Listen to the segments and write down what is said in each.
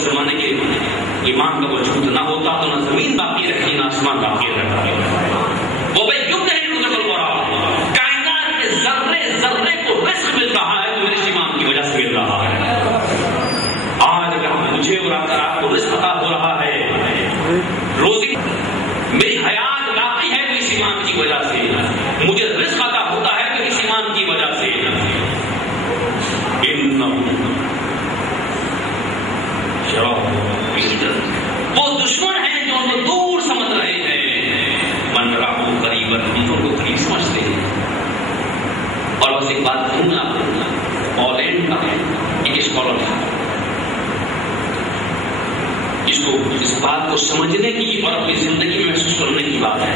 اس زمانے کے امام کا وجود نہ ہوتا تو نہ زمین باقی رہتی نہ آسمان باقی رہتا. وہ بھائی یوں نہیں کائنات کے ذرے ذرے کو رزق مل رہا ہے تو میرے امام کی وجہ سے مل رہا ہے. آج اگر مجھے اور آپ کو رزق عطا ہو رہا ہے, روزی میری حیات باقی ہے تو اس امام کی وجہ سے, مجھے رزق عطا ہوتا ہے تو اس امام کی وجہ سے. وہ دشمن ہیں جو ان کو دور سمجھ رہے ہیں, من رہا قریب ان کو قریب سمجھتے ہیں. اور بس ایک بات کہوں گا, پولینڈ کا ایک اسکالر تھا, اس بات کو سمجھنے کی اور اپنی زندگی میں محسوس کرنے کی بات ہے.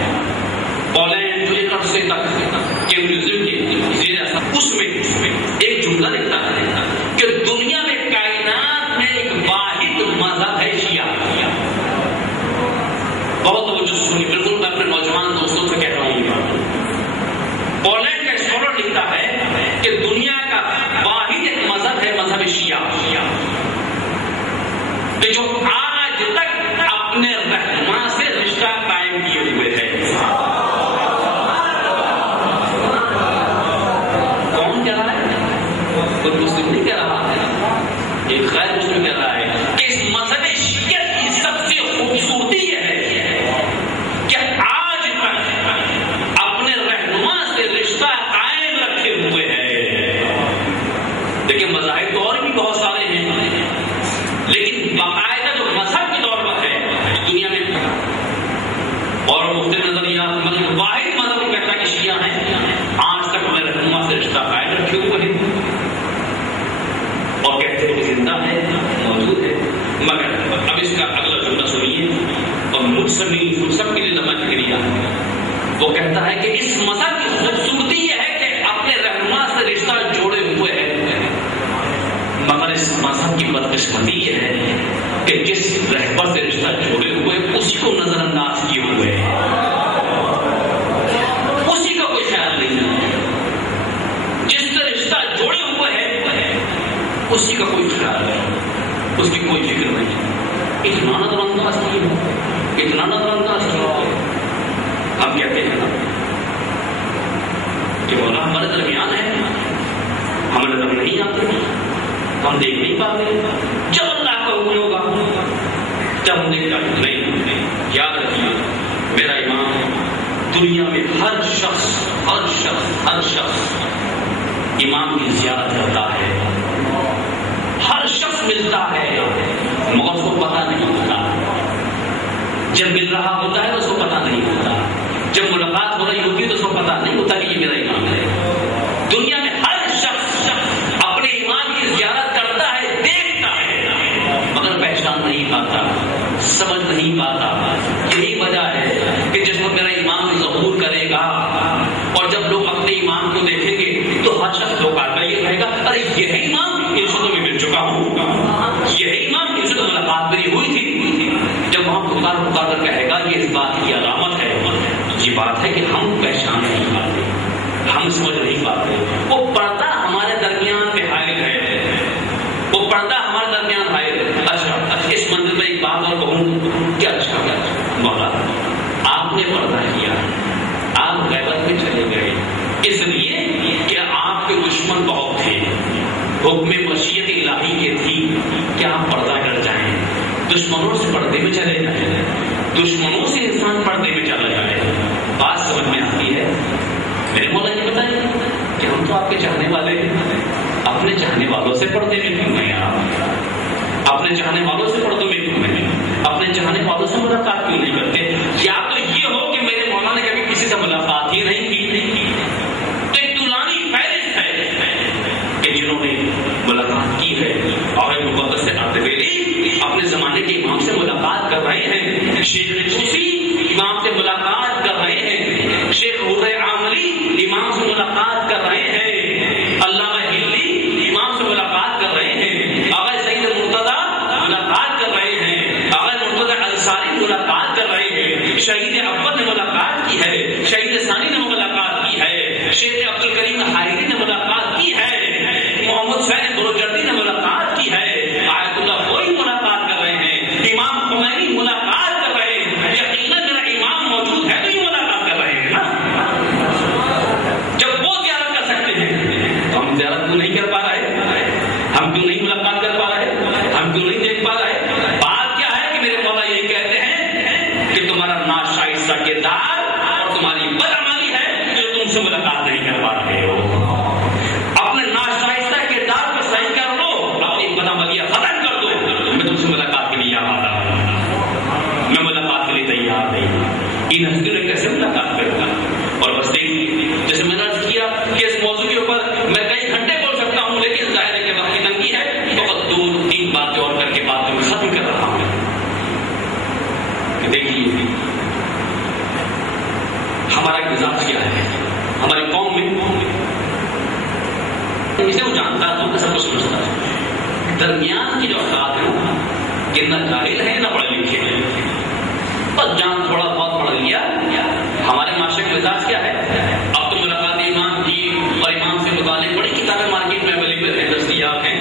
پولینڈ جو ایک عرصے تک کمیونزم کے زیر اثر, اس میں ایک جملہ لکھتا ہے کہ دنیا میں کائنات میں ایک واحد مذہب ہے شیعہ. بہت توجہ سنی, بالکل میں اپنے نوجوان دوستوں سے کہہ رہا ہوں یہ بات. پولینڈ کا اسکالر لکھتا ہے کہ دنیا کا واحد ایک مذہب ہے مذہب شیعہ, جو آج تک اپنے رہنما سے رشتہ قائم کیے ہوئے ہے. کون کہہ رہا ہے؟ کوئی مسلم نہیں کہہ رہا ہے, ایک غیر مسلم کہہ رہا ہے کہ اس مذہب شیعہ کی سب سے خوبصورتی یہ ہے کہ آج تک اپنے رہنما سے رشتہ قائم رکھے ہوئے ہے. دیکھیں مذاہب تو اور بھی بہت سارے ہیں, لیکن باقاعدہ جو مذہب کے طور پر ہے دنیا میں اور مختلف نظریات, مطلب واحد مذہب وہ کہتا ہے کہ شیعہ ہیں, آج تک اپنے رہنما سے رشتہ قائم رکھے ہوئے ہیں اور کہتے ہیں کہ زندہ ہے, موجود ہے. مگر اب اس کا اگلا جملہ سنیے اور مجھ سب کے لیے لمحہ فکریہ. وہ کہتا ہے کہ اس مذہب کی خوبصورتی یہ ہے کہ اپنے رہنما سے رشتہ جوڑے ہوئے ہیں, مگر اس مذہب کی بدقسمتی یہ ہے کہ جس رہبر سے رشتہ جوڑے ہوئے اسی کو نظر انداز کیے ہوئے ہیں, اسی کا کوئی خیال نہیں ہے. جس سے رشتہ جوڑے ہوئے ہیں اسی کا کوئی خیال نہیں, اس کی کوئی فکر نہیں. اتنا نظر انداز کیے ہو, اتنا نظر انداز کیا ہو. ہم کہتے ہیں نا کہ وہ ہمارے درمیان ہے, ہمیں نظر نہیں آتے, ہم دیکھ نہیں پاتے. جب اللہ کا حکم ہوگا جب ہم دیکھ جاتے نہیں. یاد رکھیے میرا امام دنیا میں ہر شخص امام کی زیارت کرتا ہے, ہر شخص ملتا ہے, مگر اس کو پتہ نہیں ہوتا. جب مل رہا ہوتا ہے تو اس کو پتہ نہیں ہوتا, جب ملاقات ہو رہی ہوتی ہے تو اس کو پتہ نہیں ہوتا کہ یہ میرا امام ہے. دنیا میں ہر شخص اپنے امام کی زیارت کرتا ہے, دیکھتا ہے, مگر پہچان نہیں پاتا, سمجھ نہیں پاتا. یہی وجہ ہے کہ جس وقت میرا امام ظہور کرے گا اور جب لوگ اپنے امام کو دیکھیں گے تو ہر شخص لوگ آتا یہ کہے گا ارے یہ امام, ان سے تو میں مل چکا ہوں, یہ امام, ان سے تو ملاقات میری ہوئی تھی. جب وہاں پکار کر کہے گا یہ اس بات کی علامت ہے, یہ بات ہے کہ ہم پہچان نہیں پاتے, ہم سمجھ نہیں پاتے. وہ پردہ ہمارے درمیان پہ حائل ہے, وہ پردہ ہمارے درمیان حائل ہے. اچھا اس منزل میں ایک بات اور کہوں کہ اچھا مولا آپ نے پردہ کیا, آپ غیبت میں چلے گئے اس لیے کہ آپ کے دشمن بہت تھے, حکم مشیت الہی یہ تھی کہ آپ پردہ کر جائیں, دشمنوں سے پردے میں چلے جائیں, دشمنوں سے انسان پردے میں چلا جائے. بات سمجھ میں آتی ہے. میرے مولا یہ بتائیے کہ ہم تو آپ کے چاہنے والے ہیں, اپنے چاہنے والوں سے پردے میں کیوں نہیں آپ, اپنے چاہنے والوں سے پردوں میں کیوں نہیں, اپنے چاہنے والوں سے ملاقات کیوں نہیں کرتے. یا تو یہ ہو کہ میرے مولا نے کبھی کسی سے ملاقات ہی نہیں کی, تو ایک طولانی فہرست ہے کہ جنہوں نے ملاقات کی ہے. اور مقدس اردبیلی اپنے زمانے کے امام سے ملاقات کر رہے ہیں, شیخ توسی امام سے ملاقات کر رہے ہیں, شیخ عاملی امام سے ملاقات کر رہے ہیں, علامہ ہلی امام سے ملاقات کر رہے ہیں, آغا سید مرتضیٰ ملاقات کر رہے ہیں, آغا مرتضیٰ انصاری ملاقات کر رہے ہیں, شہید اول نے ملاقات کی ہے, شہید ثانی نے ملاقات کی ہے, شیخ عبد الکریم حائری نے ملاقات کی ہے, محمد حسین بروجردی نے ملاقات کی ہے, آیت اللہ کوئی ملاقات کر درمیان کی جو افراد ہیں کہ نہ جاہل ہیں نہ پڑھے لکھے ہیں، بس جان تھوڑا بہت پڑھ لیا. ہمارے معاشرے کا مزاج کیا ہے؟ اب تو ملاقات امام دین اور امام سے متعلق بڑی کتابیں مارکیٹ میں اویلیبل ہیں، دستیاب ہیں.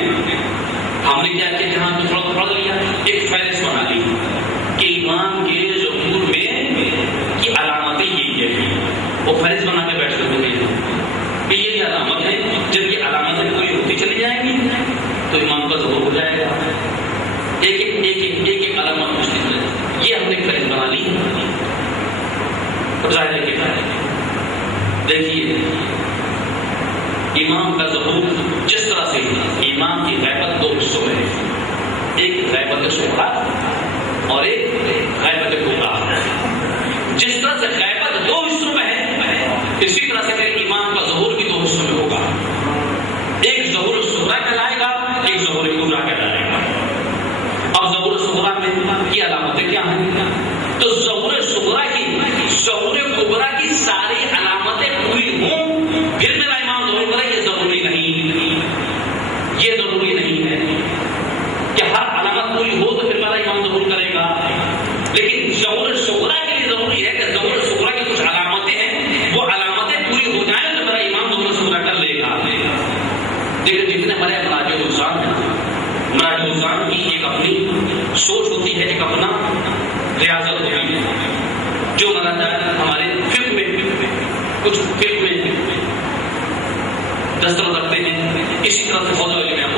ہم نے کیا کیا کہ ہاں تو تھوڑا پڑھ لیا، ایک فہرست بنا لی کہ امام کے ظہور میں کی علامتیں یہ ہیں. وہ فہرست بنا کے بیٹھ سکتے ہیں کہ یہ علامت ہے. جب یہ علامتیں پوری ہوتی چلی جائیں گی تو امام کا ظہور ہو جائے گا. ایک ایک علامت مشکل ہے. یہ ہم نے فہرست بنا لی. ظاہر ہے کہ دیکھیے امام کا ظہور جس طرح سے امام کی غیبت دو حصوں میں ہے، ایک غیبت صغریٰ اور ایک غیبت کبریٰ. جس طرح سے غیبت دو حصوں میں ہے اسی طرح سے میرے امام کا ظہور بھی دو حصوں میں ہوگا. ایک ظہور صغریٰ کہلائے گا، ایک ظہور کبریٰ کہلائے گا. اب ظہور صغریٰ میں کی علامتیں کیا ہیں؟ تو ظہور صغریٰ کی ظہور کبریٰ کی ساری علامتیں پوری ہوں پھر میرا امام ظہور کرے، یہ ضروری نہیں. یہ ضروری نہیں ہے کہ ہر علامت پوری ہو تو پھر میرا امام ظہور کرے گا. لیکن ظہور صغریٰ کے لیے ضروری ہے کہ ظہور صغریٰ کی کچھ علامتیں ہیں، وہ علامتیں پوری ہو جائیں تو میرا امام ظہور صغریٰ کر لے گا. لیکن جتنے ہمارے مراجع الزام ہیں، مراجع الزام کی ایک اپنی سوچ ہوتی ہے، ایک اپنا ریاضت ہوتی ہے. جو مراجع ہمارے فقہ میں کچھ فقہ میں دسترس رکھتے ہیں، اسی طرح سے فوج علم